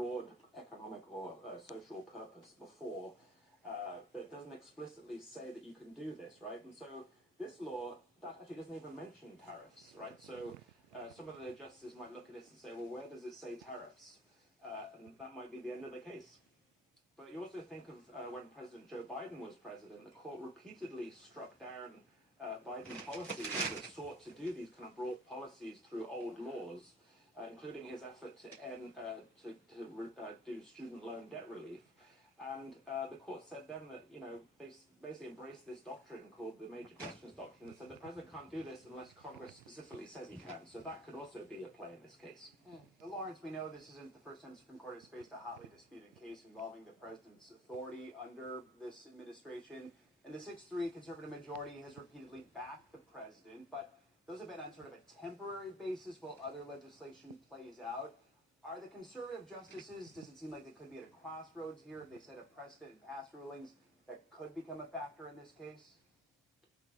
broad economic or social purpose before, but it doesn't explicitly say that you can do this, right? And so this law, that actually doesn't even mention tariffs, right? So some of the justices might look at this and say, well, where does it say tariffs? And that might be the end of the case. But you also think of when President Joe Biden was president, the court repeatedly struck down Biden policies that sought to do these kind of broad policies through old laws, including his effort to do student loan debt relief. And the court said then that, they basically embraced this doctrine called the Major Questions Doctrine and said the president can't do this unless Congress specifically says he can. So that could also be a play in this case. Lawrence, we know this isn't the first time the Supreme Court has faced a hotly disputed case involving the president's authority under this administration. And the 6-3 conservative majority has repeatedly backed the president, but those have been on sort of a temporary basis while other legislation plays out. Are the conservative justices, does it seem like they could be at a crossroads here? Have they set a precedent in past rulings that could become a factor in this case?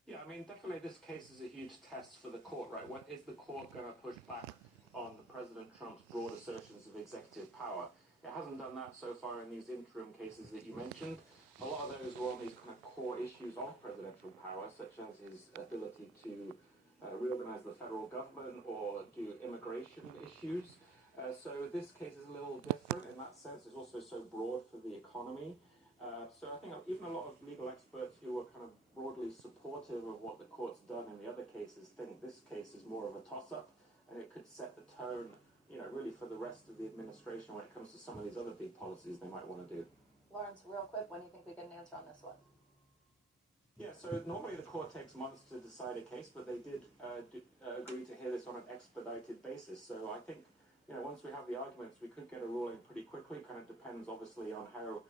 Yeah, I mean, definitely this case is a huge test for the court, right? What is the court going to push back on President Trump's broad assertions of executive power? It hasn't done that so far in these interim cases that you mentioned. A lot of those were on these kind of core issues of presidential power, such as his ability to reorganize the federal government or do immigration issues. So this case is a little different in that sense. It's also so broad for the economy. So I think even a lot of legal experts who are kind of broadly supportive of what the court's done in the other cases think this case is more of a toss-up, and it could set the tone, really for the rest of the administration when it comes to some of these other big policies they might want to do. Lawrence, real quick, when do you think we get an answer on this one? Yeah, so normally the court takes months to decide a case, but they did agree to hear this on an expedited basis. So I think, once we have the arguments, we could get a ruling pretty quickly. Kind of depends, obviously, on how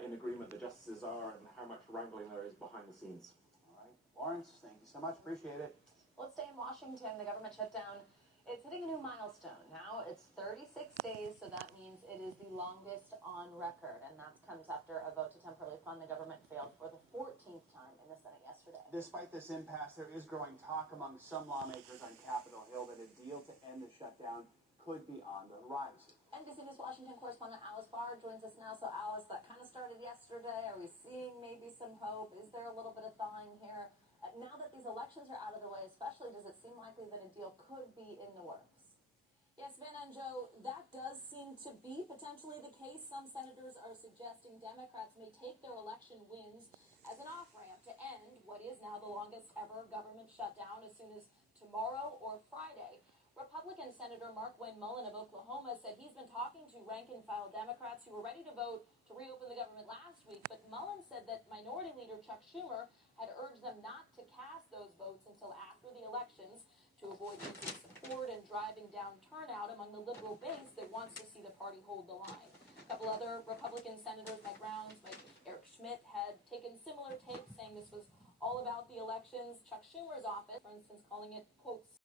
in agreement the justices are and how much wrangling there is behind the scenes. All right. Lawrence, thank you so much. Appreciate it. Let's stay in Washington. The government shutdown, it's hitting a new milestone. Now it's 36 days, so that means it is the longest on record, and that comes after a vote to temporarily fund the government failed for the 14th time in the Senate yesterday. Despite this impasse, there is growing talk among some lawmakers on Capitol Hill that a deal to end the shutdown could be on the horizon. NBC News Washington correspondent Alice Barr joins us now. So Alice, that kind of started yesterday. Are we seeing maybe some hope? Is there a little bit of thawing here? Now that these elections are out of the way, especially, does it seem likely that a deal could be in the works? Yes, Vanna and Joe, that does seem to be potentially the case. Some senators are suggesting Democrats may take their election wins as an off-ramp to end what is now the longest ever government shutdown as soon as tomorrow or Friday. Republican Senator Markwayne Mullin of Oklahoma said he's been talking to rank-and-file Democrats who were ready to vote to reopen the government last week, but Mullin said that Minority Leader Chuck Schumer had urged them not to cast those votes until after the elections to avoid losing support and driving down turnout among the liberal base that wants to see the party hold the line. A couple other Republican senators, Mike Rounds, Eric Schmidt, had taken similar takes, saying this was all about the elections. Chuck Schumer's office, for instance, calling it, quote,